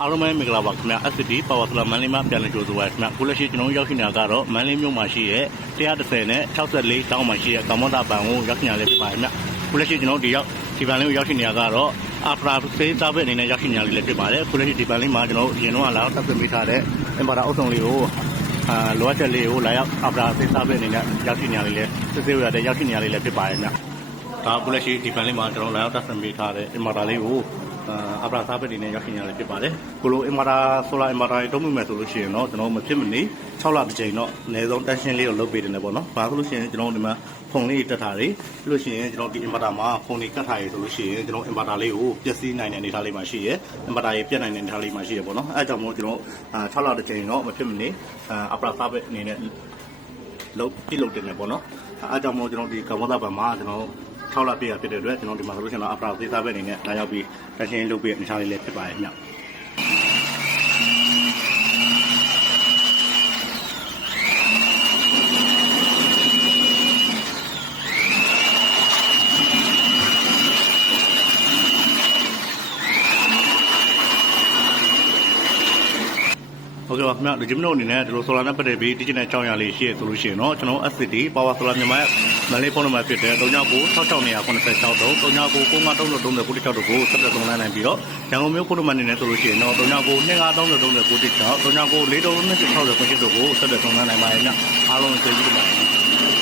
အားလုံးပဲမင်္ဂလာပါခင်ဗျာ SCD Power Solar မန္တလေးမှာပြန်လည်ကြိုဆိုပါရခင်ဗျာခုလက်ရှိကျွန်တော်တို့ရောက်ရှိနေတာကတော့မန္တလေးမြို့မှာရှိတဲ့130နဲ့64တောင်းမှာရှိတဲ့ကမ္ဘောတာဘဏ်ကိုရောက်ရှိနေလေးဖြစ်ပါတယ်ခင်ဗျာခုလက်ရှိကျွန်တော်တို့ဒီရောက်ဒီဘဏ်လေးကိုရောက်ရှိနေတာကတော့အာဖရာစေးစားဘက်အနေနဲ့ရောက်ရှိနေလေးလည်းဖြစ်ပါတယ်ခုလက်ရှိဒီဘဏ်လေးမှာကျွန်တော်တို့အရင်တော့လာတော့တပ်သွင်းပေးထားတဲ့အင်ပါတာအုပ်ဆောင်လေးကိုအာလိုအပ်ချက်လေးကိုလာရောက်အာဖရာစေးစားဘက်အနေနဲ့ရောက်ရှိနေလေးလည်းစစ်စစ်ရတဲ့ရောက်ရှိနေလေးလည်းဖြစ်ပါတယ်ခင်ဗျာဒါကခုလက်ရှိဒီပန်လေးမှာကျွန်တော်လာရောက်တက်ဆံပေးထားတဲ့အင်မာတာလေးကို အာအပရာစားဘက်တွေနဲ့ရောက်ရှိနေရတယ်ဖြစ်ပါတယ်။ကိုလိုအင်မာတာဆိုလာအင်မာတာတွေတုံးမိမယ်ဆိုလို့ရှိရင်တော့ကျွန်တော်မဖြစ်မနေ6လတစ်ချိန်တော့အနည်းဆုံးတက်ရှင်းလေးကိုလုပ်ပေးတယ်ねပေါ့နော်။ဘာလို့လို့ရှိရင်ကျွန်တော်ဒီမှာဖုန်လေးတက်ထားတယ်။ပြီးလို့ရှိရင်ကျွန်တော်ဒီအင်မာတာမှာဖုန်လေးကတ်ထားရဆိုလို့ရှိရင်ကျွန်တော်အင်မာတာလေးကိုပျက်စီးနိုင်တဲ့အနေအထားလေးမှာရှိရဲ။အင်မာတာရေပြတ်နိုင်တဲ့အနေအထားလေးမှာရှိရဲပေါ့နော်။အဲအကြောင့်မို့ကျွန်တော်အာ6လတစ်ချိန်တော့မဖြစ်မနေအာအပရာစားဘက်အနေနဲ့လုံးပြစ်လုပ်တင်တယ်ပေါ့နော်အားကြောင့်မို့ကျွန်တော်ဒီကမ္ဘောဇဘန်မှာကျွန်တော် 6လပြည့်ရဖြစ်တဲ့အတွက်ကျွန်တော်ဒီမှာဆိုလို့ရှိရင်တော့အပရာသေးသားဘက်အနေနဲ့လာရောက်ပြီးတရှင်းလုပ်ပြီးအနေထားလေးလည်းဖြစ်ပါတယ်ခင်ဗျ ဟုတ်ကဲ့ပါခင်ဗျာဒီဂျမနိုအနေနဲ့ဒီလိုဆိုလာနဲ့ပတ်သက်ပြီး digital အကြောင်းအရာလေးရှိရဆိုလို့ရှိရင်တော့ကျွန်တော် SCD Power Solar မြန်မာရဲ့မန်လေးဖုန်းနံပါတ်ဖြစ်တဲ့39966986တုံး39933330ကိုတိ6တို့ကိုဆက်သွယ်သုံးလိုက်နိုင်ပြီးတော့ရန်ကုန်မြို့ဖုန်းနံပါတ်အနေနဲ့ဆိုလို့ရှိရင်တော့39925330ကိုတိ6 39432660ကိုဆက်သွယ်သုံးလိုက်နိုင်ပါတယ်ခင်ဗျာအားလုံးကျေးဇူးတင်ပါတယ်